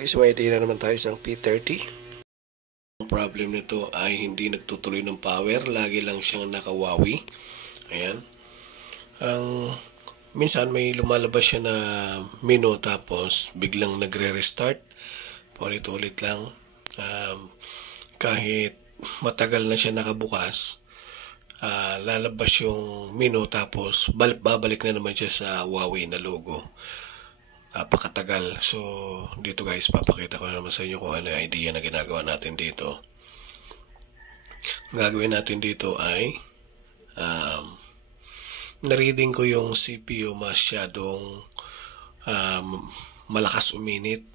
Guys, may idea na naman tayo sa P30. Ang problem nito ay hindi nagtutuloy ng power. Lagi lang siyang nakawawi. Ayan. Minsan may lumalabas siya na menu tapos biglang nagre-restart. Paulit-ulit lang. Kahit matagal na siya nakabukas, lalabas yung menu tapos babalik na naman siya sa Huawei na logo. Napakatagal. So, dito guys, papakita ko naman sa inyo kung ano yung idea na ginagawa natin dito. Ang gagawin natin dito ay na-reading ko yung CPU masyadong malakas uminit.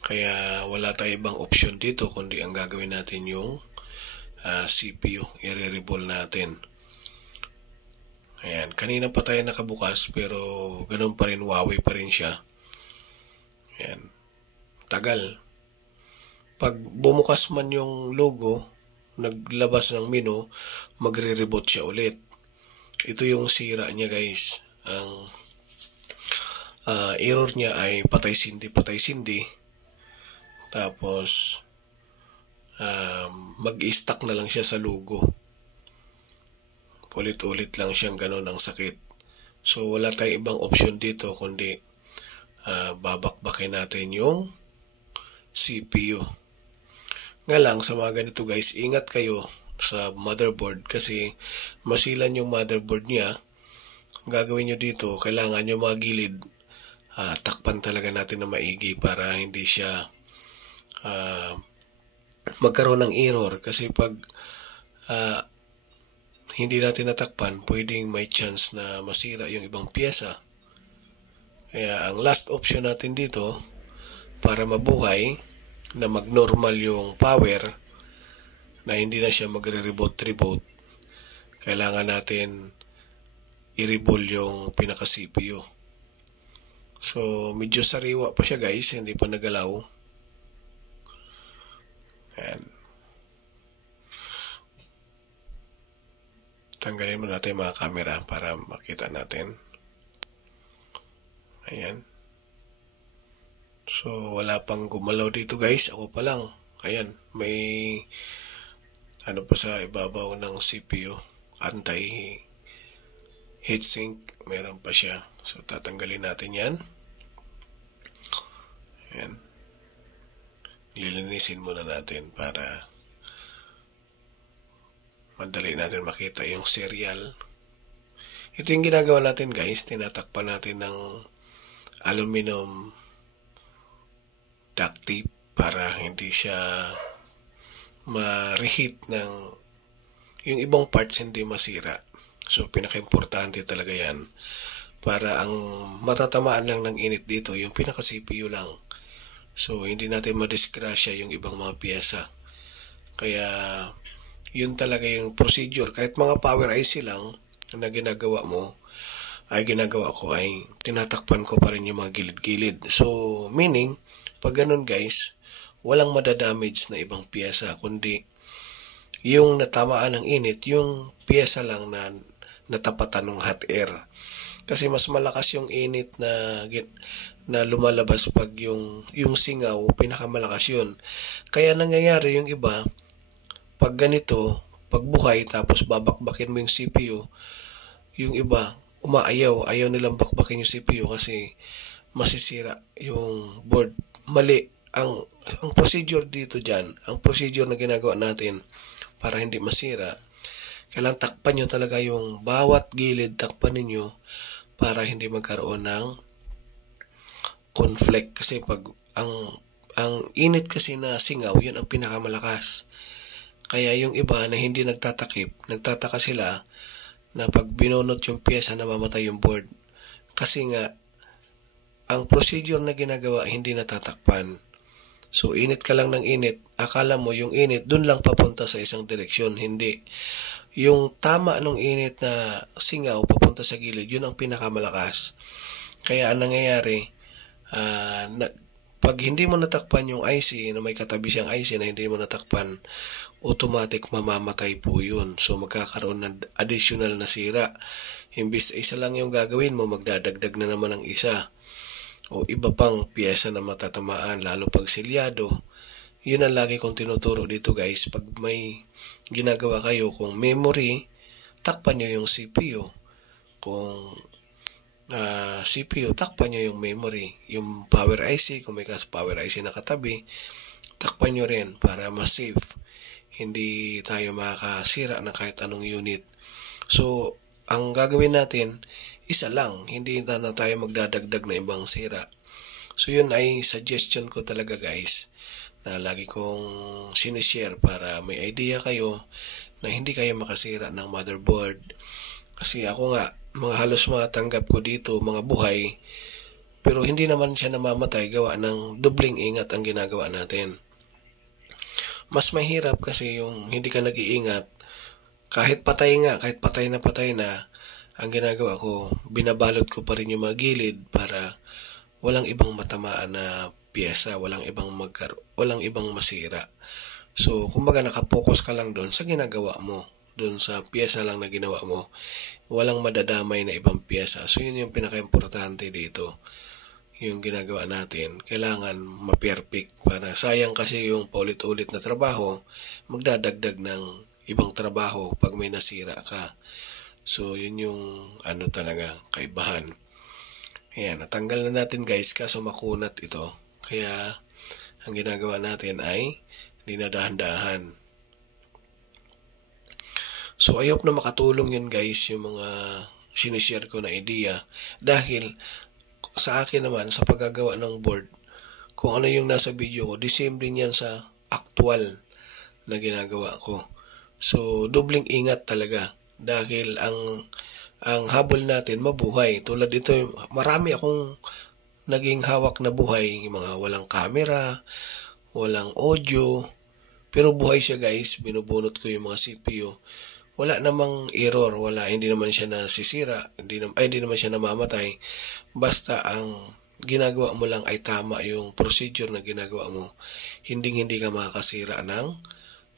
Kaya wala tayong ibang option dito kundi ang gagawin natin yung CPU. I-re-reball natin. Ayan, kanina pa tayo nakabukas pero ganun pa rin, Huawei pa rin siya. Ayan, tagal. Pag bumukas man yung logo, naglabas ng menu, magre-reboot siya ulit. Ito yung sira niya guys. Ang error niya ay patay-sindi. Tapos, mag-stuck na lang siya sa logo. Ulit-ulit lang siyang ganun ang sakit. So, wala tayong ibang option dito kundi babakbakin natin yung CPU. Nga lang, sa mga ganito guys, ingat kayo sa motherboard kasi masilan yung motherboard niya. Ang gagawin nyo dito, kailangan yung mga gilid takpan talaga natin na maigi para hindi siya magkaroon ng error. Kasi pag hindi natin natakpan, pwedeng may chance na masira yung ibang pyesa. Kaya ang last option natin dito, para mabuhay, na mag-normal yung power, na hindi na siya magre-reboot, kailangan natin i-reball yung pinaka-CPU. So, medyo sariwa pa siya guys, hindi pa nagalaw. Ayan. Tanggalin mo natin mga camera para makita natin. Ayan. So, wala pang gumalaw dito guys. Ako pa lang. Ayan. May ano pa sa ibabaw ng CPU. Anti-heatsink. Meron pa siya. So, tatanggalin natin yan. Ayan. Lilinisin muna natin para madali natin makita yung serial. Ito yung ginagawa natin guys. Tinatakpan natin ng aluminum duct tape para hindi siya ma-reheat ng yung ibang parts hindi masira. So pinaka-importante talaga yan. Para ang matatamaan lang ng init dito, yung pinaka-CPU lang. So hindi natin madisgrasya yung ibang mga pyesa. Kaya yun talaga yung procedure. Kahit mga power IC lang na ginagawa mo, ginagawa ko ay tinatakpan ko pa rin yung mga gilid-gilid. So, meaning, pag ganun guys, walang madadamage na ibang pyesa, kundi yung natamaan ng init, yung pyesa lang na natapatan ng hot air. Kasi mas malakas yung init na lumalabas pag yung singaw, pinakamalakas yun. Kaya nangyayari yung iba, pag ganito, pag buhay, tapos babakbakin mo yung CPU, yung iba, ayaw nilang bakbakin yung CPU kasi masisira yung board. Mali. Ang procedure dito dyan, ang procedure na ginagawa natin para hindi masira, kailangan takpan nyo talaga yung bawat gilid, takpan ninyo para hindi magkaroon ng conflict. Kasi pag ang init kasi na singaw, yun ang pinakamalakas. Kaya yung iba na hindi nagtatakip, nagtataka sila na pag binunot yung pyesa namamatay yung board. Kasi nga, ang procedure na ginagawa hindi natatakpan. So, init ka lang ng init. Akala mo yung init dun lang papunta sa isang direksyon. Hindi. Yung tama ng init na singaw papunta sa gilid, yun ang pinakamalakas. Kaya ang nangyayari, pag hindi mo natakpan yung IC, na may katabi siyang IC na hindi mo natakpan, automatic mamamatay po yun. So magkakaroon ng additional na sira. Imbis isa lang yung gagawin mo, magdadagdag na naman ng isa. o iba pang piyesa na matatamaan, lalo pag selyado. Yun ang lagi kong tinuturo dito guys. Pag may ginagawa kayo, kung memory, takpan nyo yung CPU. Kung CPU, takpan nyo yung memory. Yung power IC, kung may power IC na katabi, takpan nyo rin para ma-save. Hindi tayo makakasira ng kahit anong unit. So, ang gagawin natin, isa lang. Hindi na tayo magdadagdag na ibang sira. So, yun ay suggestion ko talaga guys, na lagi kong sinishare para may idea kayo na hindi kayo makasira ng motherboard. Kasi ako nga, halos mga tanggap ko dito, mga buhay, pero hindi naman siya namamatay, gawa ng dubling ingat ang ginagawa natin. Mas mahirap kasi yung hindi ka nag-iingat, kahit patay na, ang ginagawa ko, binabalot ko pa rin yung mga gilid para walang ibang matamaan na piyesa, walang ibang masira. So, kumbaga nakapokus ka lang doon sa ginagawa mo, doon sa piyesa lang na ginawa mo. Walang madadamay na ibang piyesa. So, yun yung pinaka-importante dito. Yung ginagawa natin, kailangan ma-perfect para sayang kasi yung paulit-ulit na trabaho, magdadagdag ng ibang trabaho pag may nasira ka. So, yun yung talaga, kaibahan. Ayan, natanggal na natin guys, kaso makunat ito. Kaya, ang ginagawa natin ay dinadahan-dahan. So, I hope na makatulong yun guys, yung mga sinishare ko na idea. Dahil, sa akin naman, sa paggagawa ng board, kung ano yung nasa video ko, the same din yan sa actual na ginagawa ko. So, dubling ingat talaga. Dahil ang habol natin, mabuhay. Tulad dito, marami akong naging hawak na buhay, yung mga walang camera, walang audio, pero buhay siya guys. Binubunot ko yung mga CPU. Wala namang error, hindi naman siya nasisira, hindi naman siya namamatay. Basta ang ginagawa mo lang ay tama yung procedure na ginagawa mo. Hindi ka makakasira ng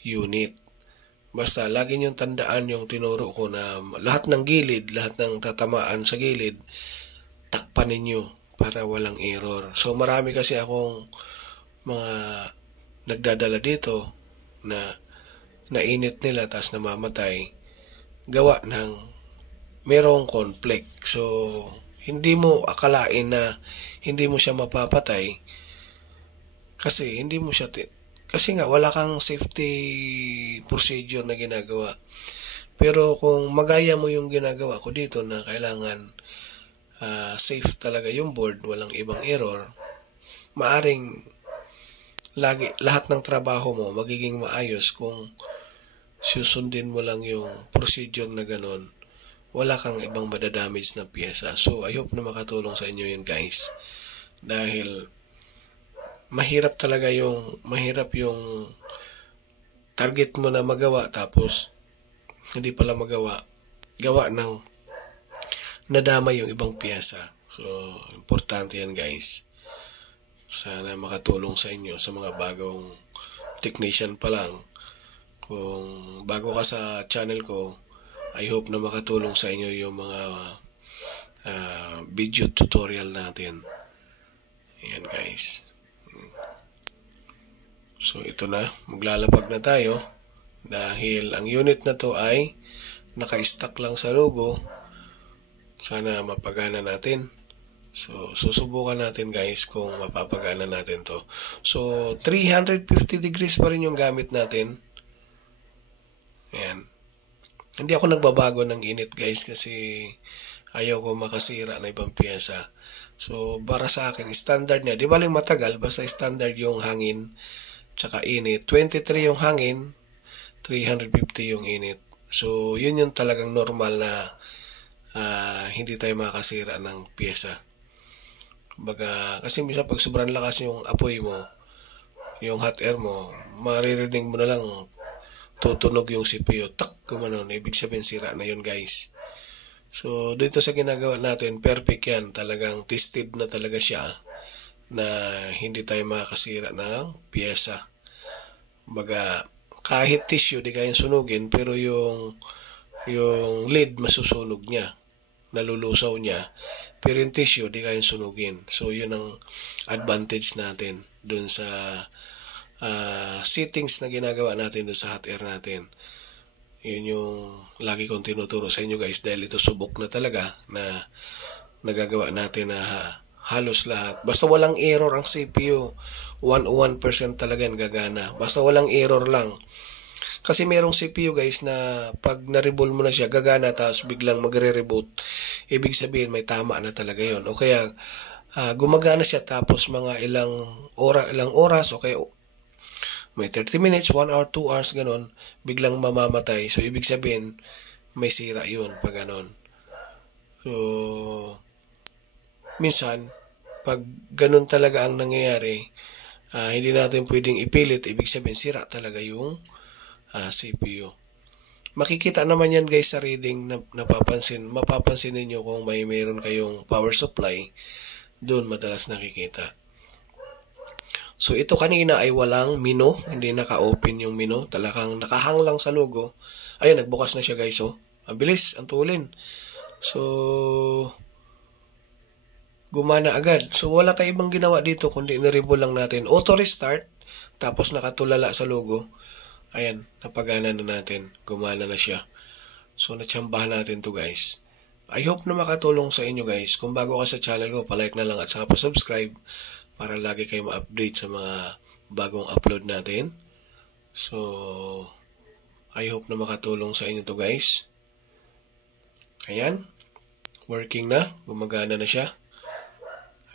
unit. Basta lagi niyong tandaan yung tinuro ko na lahat ng gilid, lahat ng tatamaan sa gilid, takpan ninyo para walang error. So marami kasi akong mga nagdadala dito na nainit nila tapos namamatay, gawa ng merong conflict. So hindi mo akalain na hindi mo siya mapapatay kasi kasi nga wala kang safety procedure na ginagawa. Pero kung magaya mo yung ginagawa ko dito na kailangan safe talaga yung board, walang ibang error, maaring lahat ng trabaho mo magiging maayos kung susundin mo lang yung procedure na ganun. Wala kang ibang madadamage na piyesa. So, I hope na makatulong sa inyo yun guys. Dahil mahirap yung target mo na magawa tapos hindi pala magawa. Gawa ng nadama yung ibang piyesa. So, importante yan guys. Sana makatulong sa inyo sa mga bagong technician pa lang. Kung bago ka sa channel ko, I hope na makatulong sa inyo yung mga video tutorial natin. Ayan guys. So, ito na. Maglalapag na tayo. Dahil ang unit na to ay naka-stack lang sa logo. Sana mapagana natin. So, susubukan natin guys kung mapapagana natin to. So, 350 degrees pa rin yung gamit natin. Ayan. Hindi ako nagbabago ng init guys kasi ayaw ko makasira na ibang piyesa. So, para sa akin, standard niya. Di baling matagal, basta standard yung hangin tsaka init. 23 yung hangin, 350 yung init. So, yun yung talagang normal na hindi tayo makasira ng piyesa. Kumbaga, kasi minsan pag sobrang lakas yung apoy mo, yung hot air mo, maririnig mo na lang tutunog yung CPU. Tak, kumanon. Ibig sabihin sira na yun guys. So, dito sa ginagawa natin, perfect yan. Talagang tested na talaga siya na hindi tayo makakasira ng piyesa. Kumbaga, kahit tissue, di kayang sunugin, pero yung lid masusunog niya. nalulusaw niya, pero yung tissue di kayang sunugin. So yun ang advantage natin dun sa settings na ginagawa natin dun sa hot air natin. Yun yung lagi kong tinuturo sa inyo guys, dahil ito subok na talaga na nagagawa natin na halos lahat. Basta walang error ang CPU, 101% talaga yan gagana. Basta walang error lang. Kasi merong CPU guys na pag na-reboot mo na siya, gagana tapos biglang magre-reboot. Ibig sabihin may tama na talaga yon. O kaya gumagana siya tapos mga ilang oras o kaya may 30 minutes, 1 hour, 2 hours, ganon, biglang mamamatay. So ibig sabihin may sira yun pag ganon. So minsan pag ganon talaga ang nangyayari, hindi natin pwedeng ipilit. Ibig sabihin sira talaga yung CPU. Makikita naman yan guys sa reading na mapapansin ninyo kung mayroon kayong power supply, doon madalas nakikita. So ito kanina ay walang menu, hindi naka-open yung menu, talagang nakahang lang sa logo. Ayun, nagbukas na siya guys, oh. Ang bilis, ang tulin. So gumana agad. So wala tayong ibang ginawa dito kundi na-reboot lang natin. Auto restart, tapos nakatulala sa logo. Ayan, napagana na natin. Gumana na siya. So, natsambahan natin to guys. I hope na makatulong sa inyo guys. Kung bago ka sa channel ko, palike na lang at saka pa-subscribe para lagi kayo ma-update sa mga bagong upload natin. So, I hope na makatulong sa inyo to guys. Ayan. Working na. Gumagana na siya.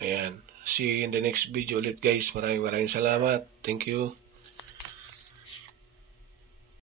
Ayan. See you in the next video ulit guys. Maraming salamat. Thank you.